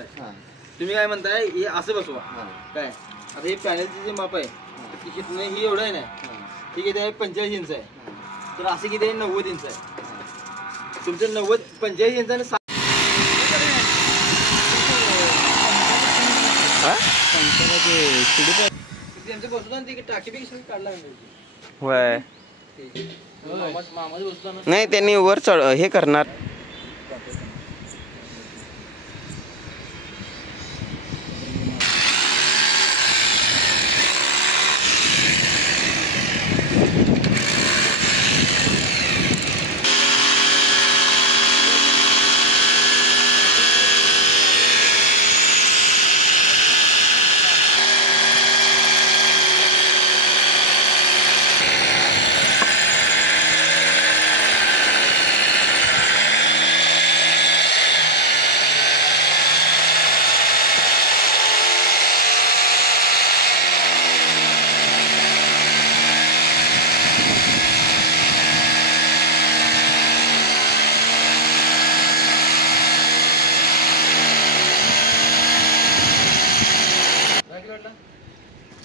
आहे. तुम्ही काय म्हणताय हे असं बसवा काय. आता हे पॅनलचे जे माप आहे किती ही एवढं आहे ना, हे किती आहे 45 इंच आहे. तर असं किती आहे 90 इंच आहे. तुमचं 90 45 इंच आणि त्यांचं बसवतो ती टाकी पेक्षा काढला नाही. त्यांनी वर चढ हे करणार.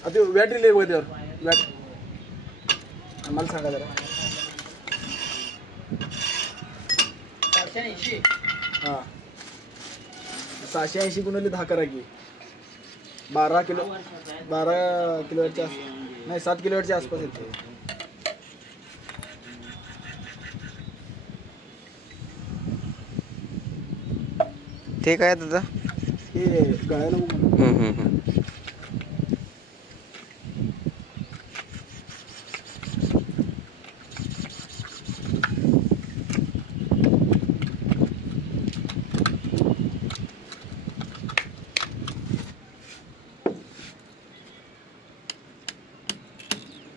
आता वॅट दिले त्यावर वॅट आम्हाला सांगा जरा. 780. हां 680 गुणिले 10 करा की 12 किलोवॅटच्या नाही 7 किलोवॅटच्या आसपास येते. ते काय दादा हे गळायला नको.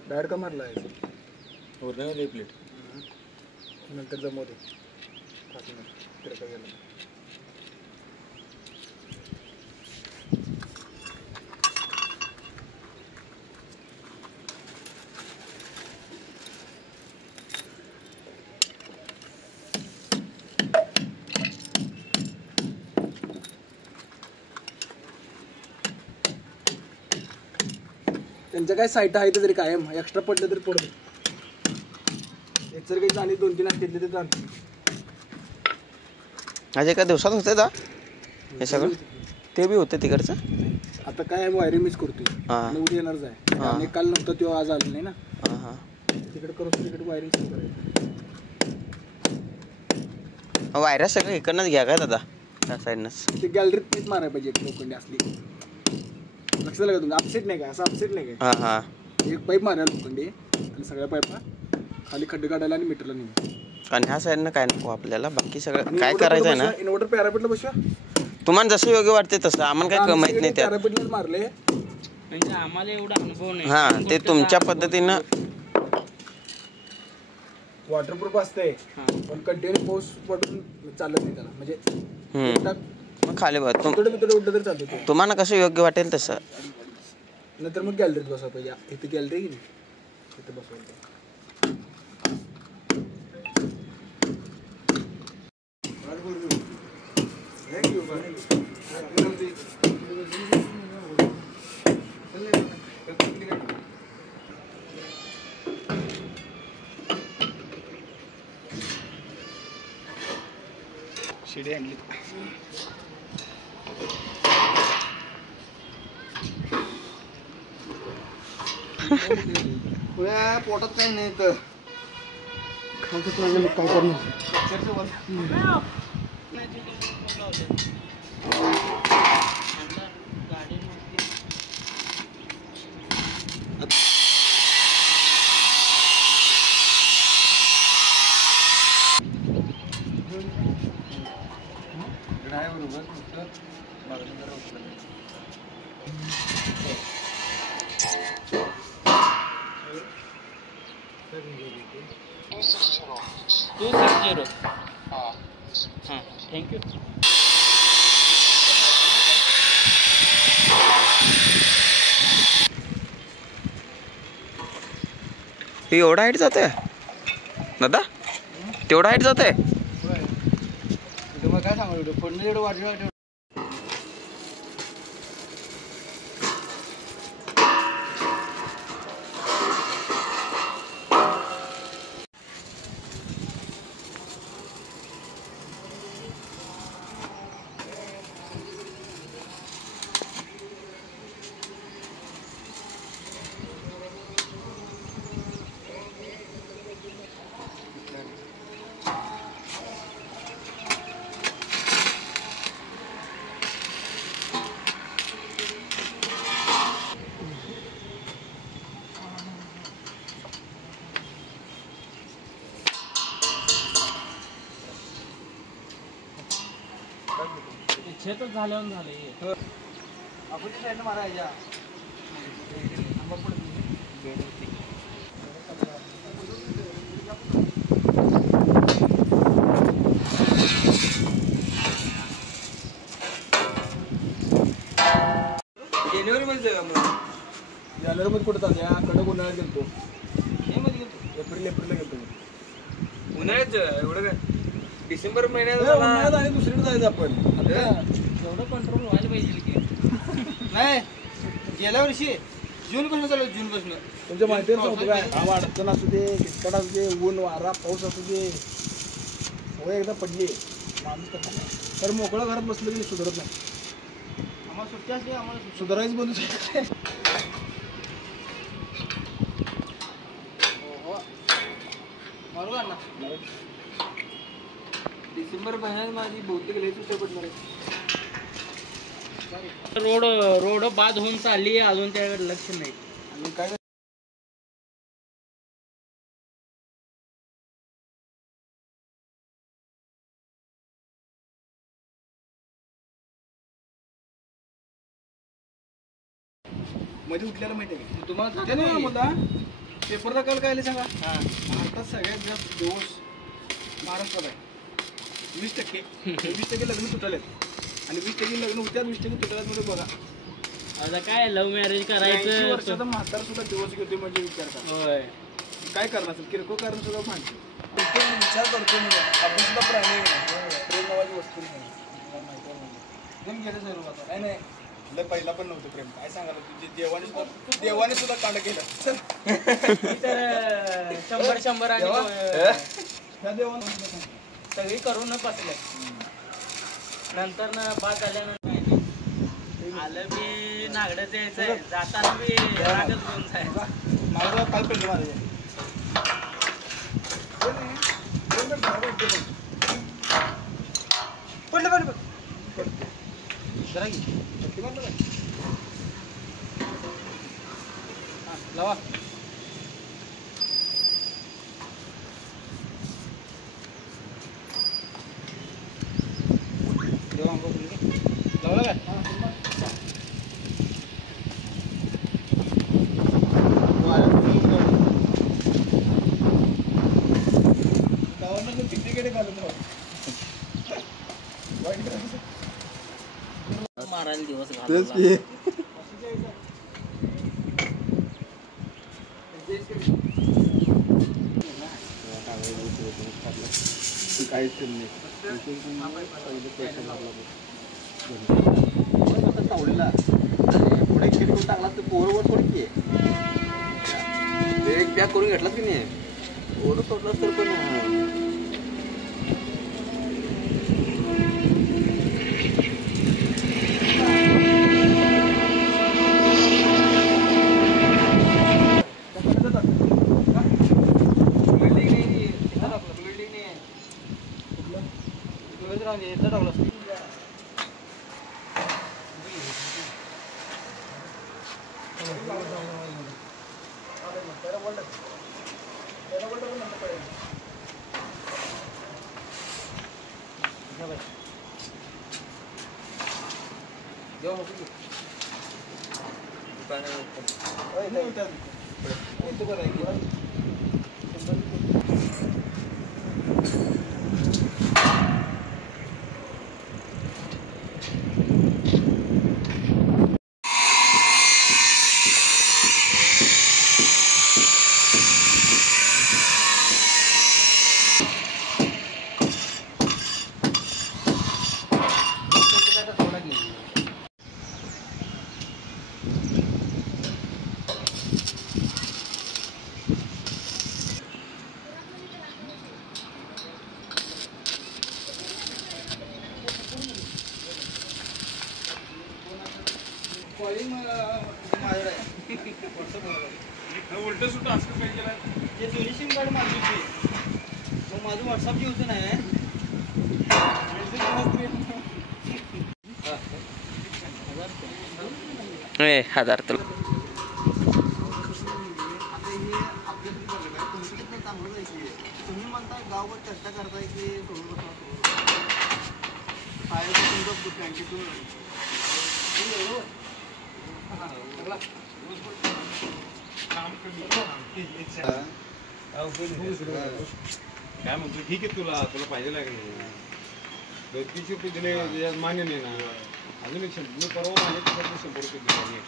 डायरेक्ट का मारला आहे ओरिजिनल प्लेट नंतर जमव दे तिकडे काय गेलं. त्यांच्या काय साईट आहे तरी कायम एक्स्ट्रा पडलं तरी पडत. एक जर काही जाणी 2-3 आठ घेतले तर जाणते. आज एका दिवसात होते दा हे सगळं. ते बी होते तिकडचं. आता काय वायरिंग मिस करतोय आणि उद्या येणारच आहे. आणि काल नव्हतं तो आज आला नाही ना. तिकडे करू तिकडे वायरिंग सुरू करायचं. वायऱ्या सगळं इकडनंच घ्या काय दादा त्या साईडनंच. ते गॅलरीत पीस मारायला पाहिजे लोखंडी असली. लक्षात लागलं तुम्ही अपसेट नाही काय असं अपसेट नाही काय. एक पाईप मारायला लोखंडी आणि सगळ्या पाईपा खाली खड्डे काढायला आणि मीटरला नेऊन. आणि ह्या साईडनं काय नको आपल्याला बाकी सगळं काय करायचं आहे ना. इन्व्हर्टर पॅरापेटला बसवा. तुम्हाला जसं योग्य वाटते तसं. आम्हाला काय माहित नाही त्यात. पॅरापेटला मारले म्हणजे आम्हाला एवढा अनुभव नाही. हां ते तुमच्या पद्धतीनं वॉटरप्रूफ असते पण कंटिन्यू पाऊस पडून चालत नाही त्याला. म्हणजे खाली बघ उठलं तर चालतो. तुम्हाला कसं योग्य वाटेल तसं. नंतर मग गॅलरीत बसवा पाहिजे. इथे गॅलरी की नाही इथे बसवायचं. शिडी आणली. पोटात काही नाही तर खायचं काय करणार. थँक्यू. एवढा हाईट जाते दादा. तेवढा हाईट जाते. तुम्हाला काय सांगू फोडणं एवढं वाढलं. छेतच झाल्यावर झालं हे. आपण त्या साईडनं मारा ह्याच्या. जानेवारीमध्ये जानेवारीमध्ये कुठं चालू या कडक उन्हाळ्यात गेलतो. एप्रिलला गेलतो. उन्हाळ्यात एवढं काय डिसेंबर महिन्यात उन्हाळ्यात आणि दुसरीकडे जायचं आपण. एवढं कंट्रोल व्हायला पाहिजे की नाही. गेल्या वर्षी जून पासून चालू जून पासून तुमच्या माहिती नव्हतं काय हवा अडचण असू दे किचकट असू दे ऊन वारा पाऊस असू दे सवय एकदा पडली माणूस तर मोकळं घरात बसलं की सुधारत नाही. आम्हाला सुट्टी असली आम्हाला सुधारायचं बोलू बरोबर ना. डिसेंबर महिन्यात माझी बहुतेक लई सुट्ट्या पडणार आहे. रोड बाद होऊन चालली आहे अजून त्याकडे लक्ष नाही. आणि काय मध्ये उठल्याला माहिती आहे का तुम्हाला ते नाही म्हणता पेपरला काल काय आले सांगा. भारतात सगळ्यात जास्त दोष महाराष्ट्रात आहे. 20% 20% लग्न तुटलेत आणि 20% लग्न होत्यात 20% तुटल्यात मध्ये बघा. आता काय लव्ह मॅरेज करायचं. वर्षाचा म्हातारा सुद्धा दिवस घेतो म्हणजे विचार करा. होय काय करणार असेल किरकोळ कारण सुद्धा माणसं विचार करतो आपण सुद्धा प्राणी प्रेम नावाची वस्तू नाही. प्रेम गेलं सर्व आता नाही नाही लय पहिला पण नव्हतं प्रेम. काय सांगायला तुझे देवाने सुद्धा कांड केलं. चल तर 100 आणि ह्या देवाने सगळी करून बसले. नंतर बाद झाल्यानंतर आलं मी नागडच यायचंय जाताना मी रागच घेऊन जायचं. माझं काय पडलं माझं पडलं जरा घे लावा. लावला काय गावांना तिकडे घालून मारायला दिवस काहीच तावडीला पुढे खिडकून टाकला तर पोरवर थोडी की एक बॅग करून घेतलाच की नाही पोरं सोडलास तर पण उलट सुद्धा असं पाहिजे ते दोन्ही सिम कार्ड माझी मग माझं व्हॉट्सअप जे होतं नाही हजार तुला तुम्ही म्हणताय गावभर चर्चा करताय की सोडून काय म्हणतो ठीक आहे तुला पाहिजे लागेल नाही 200 रुपये दिले त्याच्यात मान्य नाही ना अजून एक 100 परवा मान्य त्याच्यात 100 रुपये दिले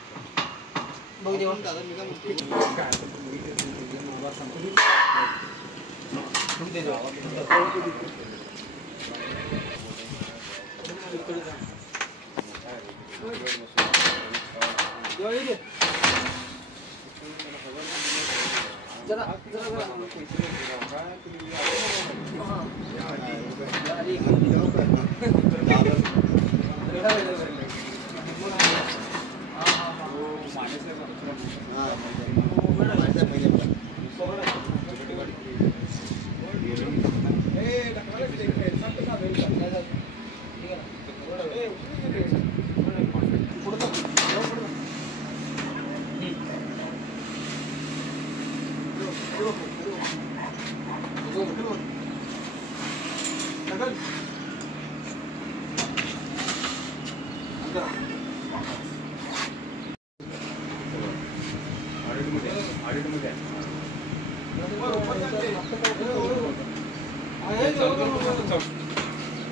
बघू दे जरा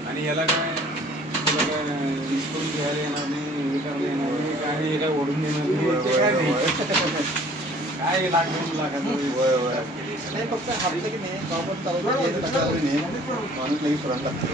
आणि याला काय तुला काय डिस्काउंट घ्यायला येणार नाही हे करायला येणार नाही काय काय ओढून देणार नाही काय लाखाचं नाही फक्त हरलं की नाही आपण चालू माणूस लगेच फ्रंट लागतो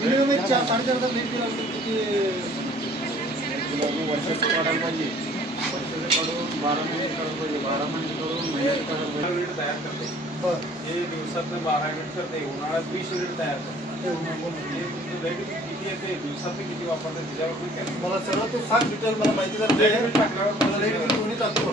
मिनिमम 4-4.5 लेट केला किती वर्षाचं काढायला पाहिजे वर्षाचं काढून 12 महिने काढायला पाहिजे 12 महिने काढून महिन्यात काढायला पाहिजे युनिट तयार करते हे दिवसातनं 12 युनिट करते उन्हाळ्यात 20 युनिट तयार करते हे किती येते दिवसातनं किती वापरते त्याच्यावर मला सगळं ते सांग डिटेल मला माहिती झाली टाकल्यावर मला रेट कोणी टाकतो